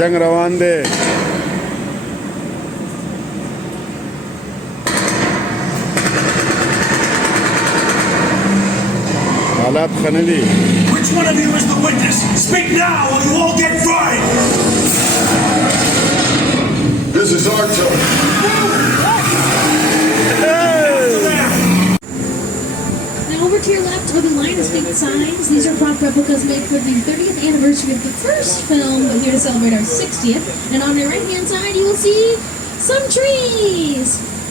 جنگ روان دی حالات ښه نه دي. Which one of you is the witness? Speak now or you all get fried! This is our turn. Now over to your left are the Lionsgate signs. These are prop replicas made for the 30th anniversary of the first film, but here to celebrate our 60th. And on your right-hand side, you will see some trees.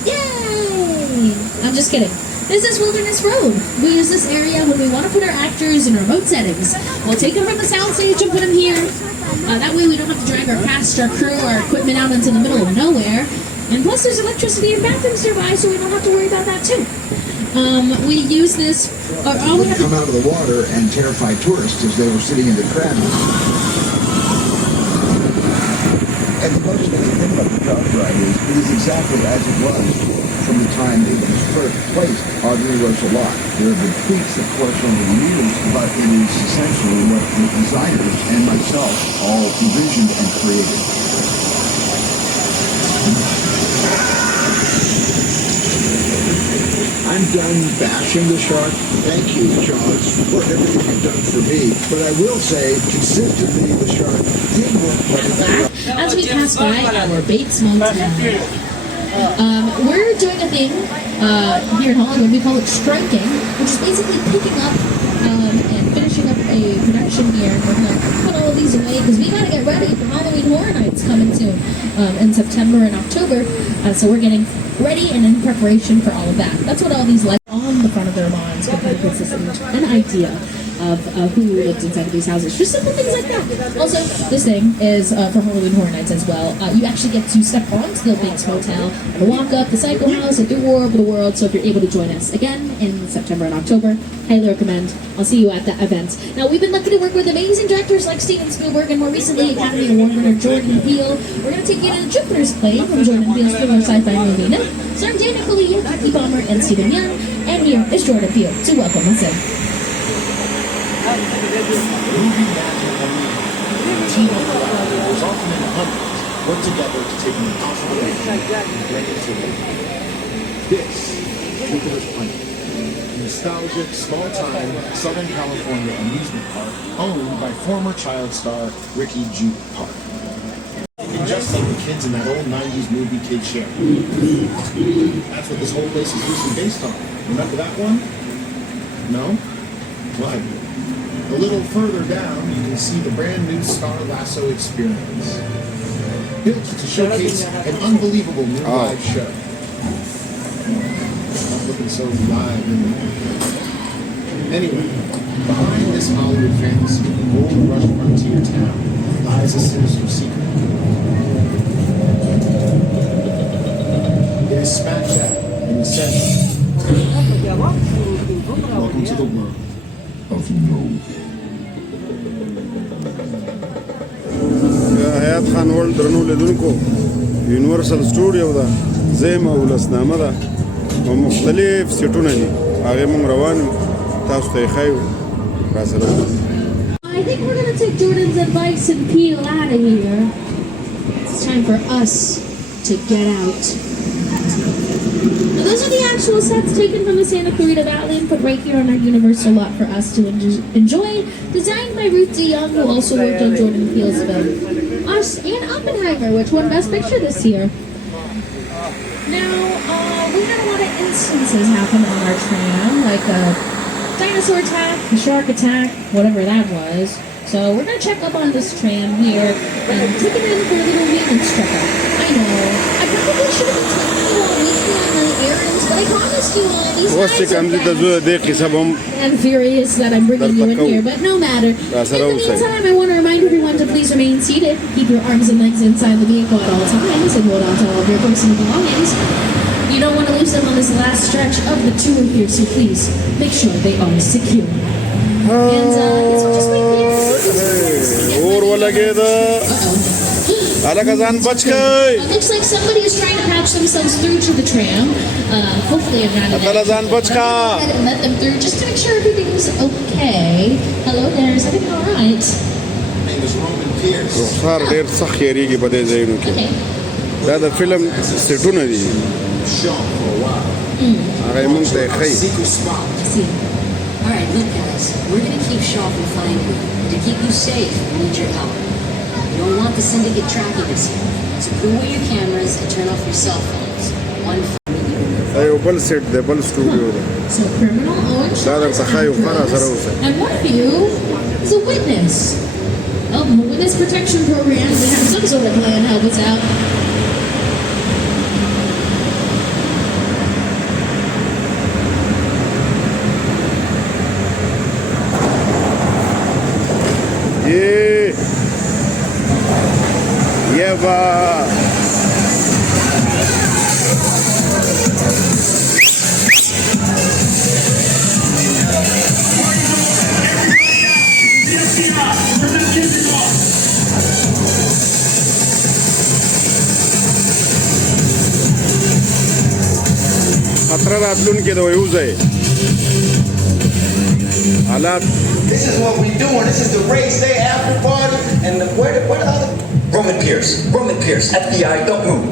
Yay! I'm just kidding. This is Wilderness Road. We use this area when we want to put our actors in remote settings. We'll take them from the soundstage and put them here. That way we don't have to drag our cast, our crew, our equipment out into the middle of nowhere. And plus there's electricity and bathrooms nearby, so we don't have to worry about that too. We use this... would come out of the water and terrify tourists as they were sitting in the crowd. And the most amazing thing about the dog ride is it is exactly as it was from the time it was first placed on the Universal lot. There have been tweaks, of course, over the years, but it is essentially what the designers and myself all envisioned and created. I'm done bashing the shark. Thank you, Jaws, for everything you've done for me. But I will say, consistently, the shark did work quite well. As we pass by our Bates Motel, we're doing a thing here in Hollywood. We call it striking, which is basically picking up and finishing up a production here. And we're going to put all of these away because we got to get ready for Halloween Horror Nights coming soon in September and October. So we're getting ready and in preparation for all of that. That's what all these lights on the front of their lawns kind of gives us an idea of who lived inside of these houses. Just simple things like that. Also, this thing is for Halloween Horror Nights as well. You actually get to step onto the Bates Motel and walk up the Psycho House and do War of the World. So if you're able to join us again in September and October, highly recommend. I'll see you at that event. Now, we've been lucky to work with amazing directors like Steven Spielberg and more recently Academy Award winner Jordan Peele. We're going to take you to Jupiter's Play from Jordan Peele's thriller sci-fi movie Nope, starring Daniel Kaluuya, Kiki Palmer, and Stephen Young. And here is Jordan Peele to welcome us in. Movie magic and team of collaborators, often in hundreds, work together to take an impossible idea and bring it to life. This is Jupiter's Planet, a nostalgic, small-time Southern California amusement park owned by former child star Ricky Juke Park. Just like the kids in that old 90s movie Kid Share. That's what this whole place is loosely based on. Remember that one? No? Well, I do. A little further down, you can see the brand new Star Lasso experience. Built to showcase an unbelievable new live show. Not looking so live anymore. Anyway, behind this Hollywood fantasy, gold rush frontier town lies a sinister secret. It is smack dab in the center. Welcome to the world of no. حیات خان ورلد درنو لیدونکو یونیورسل سټوډیو ده زیم او ولسنامه ده او مختلف سیټونه دي هغې مونږ روان یو تاسو ته یې ښایو راسره I think we're going to take Jordan's advice and peel out of here. It's time for us to get out. Now, those are the actual sets taken from the Santa Clarita Valley and put right here on our Universal lot for us to enjoy. Designed by Ruth D. Young, who also worked on Jordan Peele's film Us and Oppenheimer, which won Best Picture this year. Now, we had a lot of instances happen on our tram, like a dinosaur attack, a shark attack, whatever that was. So we're going to check up on this tram here and take it in for a little maintenance checkup. I know, I probably should have been telling you all weekly on my errands, but I promised you all these nights I'm furious that I'm bringing you in here, but no matter. In the meantime, I want to remind everyone to please remain seated, keep your arms and legs inside the vehicle at all times, and hold on to all of your personal belongings. You don't want to lose them on this last stretch of the tour here, so please make sure they are secure. And I guess we'll just wait for you. Looks like somebody is trying to patch themselves through to the tram. Hopefully I'm not in that. Go ahead and let them through just to make sure everything's okay. Hello there, is everything all right? My name is Roman Pierce. رخسار ډېر سخت یریږي په دې ځایونو کې Okay. دا د فلم سیټونه دي Sean for a while. هغه یې موږ ته یې ښیي Secret spot. I see. All right, look, guys. We're gonna keep Shaw from finding you. To keep you safe, we need your help. You don't want the syndicate tracking us here. So put away your cameras and turn off your cell phones. One دا یو بل سیټ دی بل سټوډیو دی So criminal Owen دا Shaw درته is ښایي after خورا us, سره اوسئ and one of you is a witness. Well, the witness protection program, they have some sort of plan to help us out. یبا خطره راتلونکې د ویوځئ حالات This is what we doing. This is the race day after party. And where the other? Roman Pierce, FBI, don't move.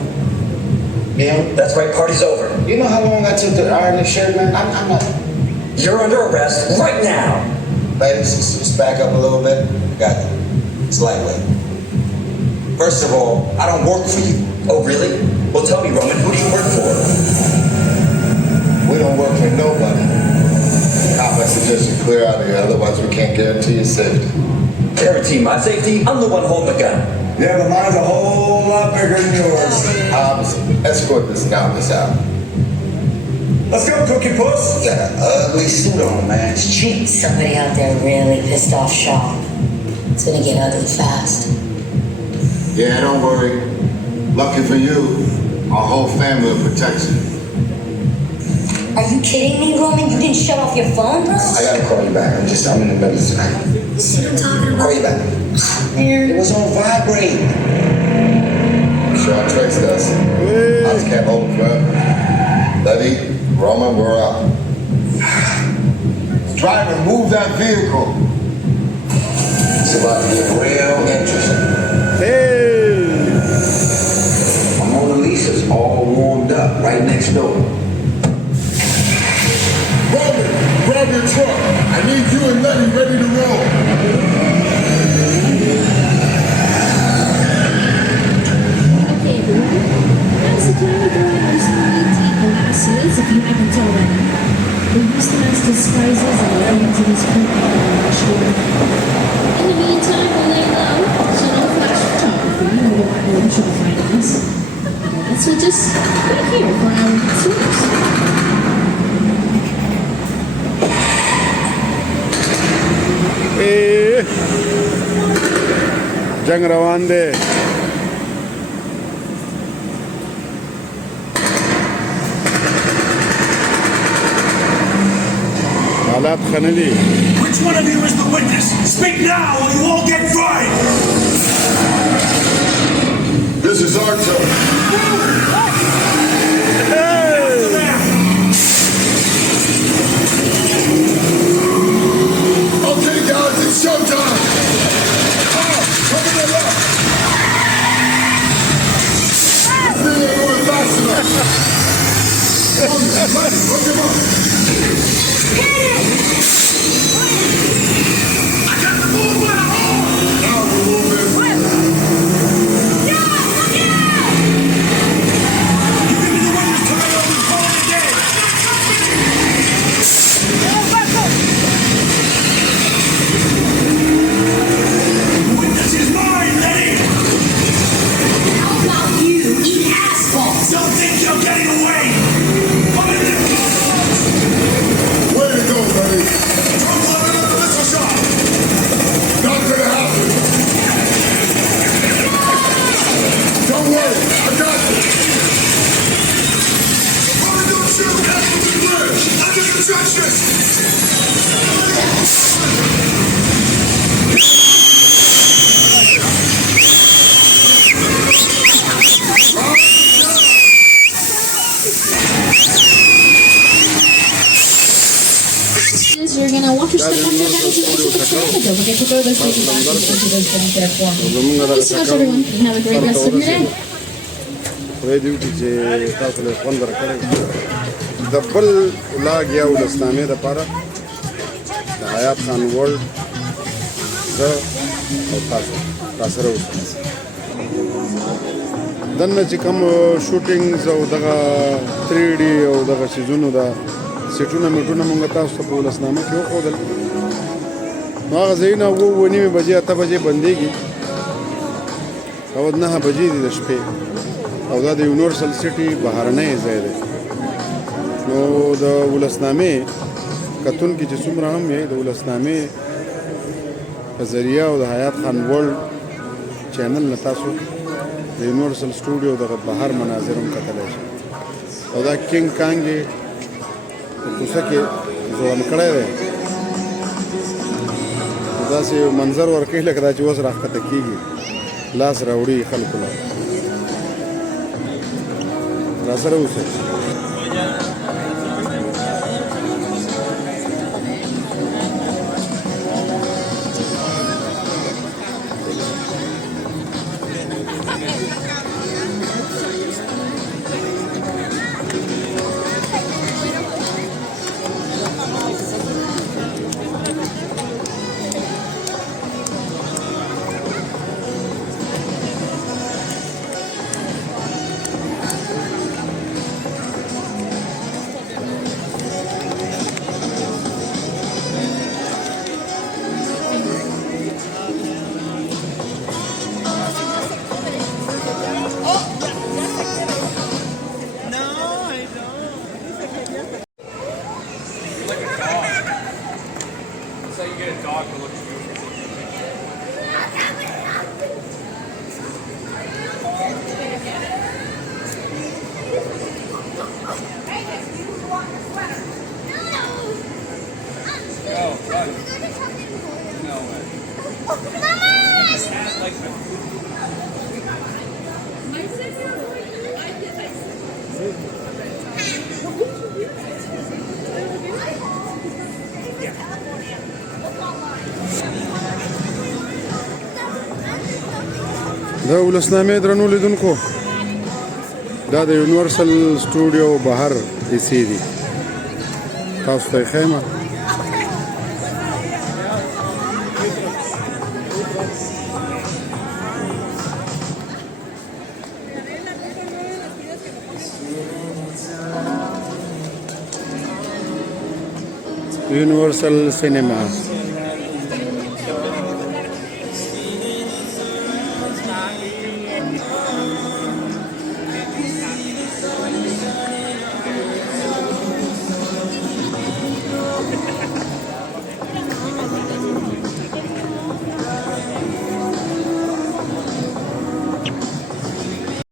Yeah. That's right, party's over. You know how long I took to iron this shirt, man? I'm not. You're under arrest right now. Ladies, let's back up a little bit. Got you. It's lightweight. First of all, I don't work for you. Oh, really? Well, tell me, Roman, who do you work for? We don't work for nobody. I suggest you clear out of here, otherwise we can't guarantee your safety. Guarantee my safety? I'm the one holding the gun. Yeah, but mine's a whole lot bigger than yours. Escort this novice out. Let's go, Cookie Puss. You got an ugly suit on, man. It's cheap. Somebody out there really pissed off Shaw. It's gonna get ugly fast. Yeah, don't worry. Lucky for you, our whole family will protect you. Are you kidding me, Roman? You didn't shut off your phone, bro? I gotta call you back. I'm in the middle of tonight. See what I'm talking about? Call you back. It was on vibrate. Sure traced us. I just can't hold it forever. Letty, Roman, we're up. Driver, move that vehicle. It's about to get real interesting. hey I'm on the Lisa's all warmed up right next door. Roman, grab your truck. I need you and Letty ready to roll. Okay, everyone. Now's the time to throw on those safety glasses if you haven't already. We use them as disguises and run into this creepy garage here. In the meantime, we'll lay low, so no flash photography. We don't want Owen Shaw finding us. So just wait here for our tours. جنگ روان دی حالات ښه نه دي Which one of you is the witness? Speak now or you all get fried! This is our turn. Okay, guys, it's showtime. Come to the left. This thing ain't going fast enough. Look him up. I got the move with a horn! Now we're moving. You give me the witness turn over and call it a day! The witness is mine, Letty! How about you eat asphalt? Don't think you're getting away! I'm in the Way to go, buddy. Don't let another missile shot! Not gonna happen. Don't worry, I got you. Roman, don't shoot! Under the trenches! You're gonna watch your step on your Universal Studios recommended though. We get to go to those big boxes and do those things there for them. زمونږ Thank you so much, everyone. You have a great rest of your day. خدای دې وکړي چې تاسو له خوند درکړی د بل ولاګ یا ولسنامې دپاره د حیات خان ورلډ زه او تاسو راسره اوسئ دننه چې کوم شوټینګز او دغه 3D او دغه څیزونو د سیټونه میټونه مونږ تاسو ته په ولسنامه کې وښودل نو هغه ځایونه 9:30 بجې 8 بجې بندېږي او 9 بجې دي د شپې او دا د یونیورسل سټي بهرنی ځای دی نو د ولسنامې کتونکي چې څومره هم یې د ولسنامې په ذریعه او د حیات خان ورلډ چینل نه تاسو د یونیورسل سټوډیو دغه بهر مناظر هم کتلی شئ او دا کینګ کانګ یې په کوڅه کې ځوړند کړی دی داسې یو منظر ورکوي لکه دا چې اوس راښکته کېږي لاس راوړي خلکو له راسره اوسئ د ولسنامې درنو لیدونکو دا د یونیورسل سټوډیو بهر ایسي دي تاسو ته یې ښیم یونیورسل سینما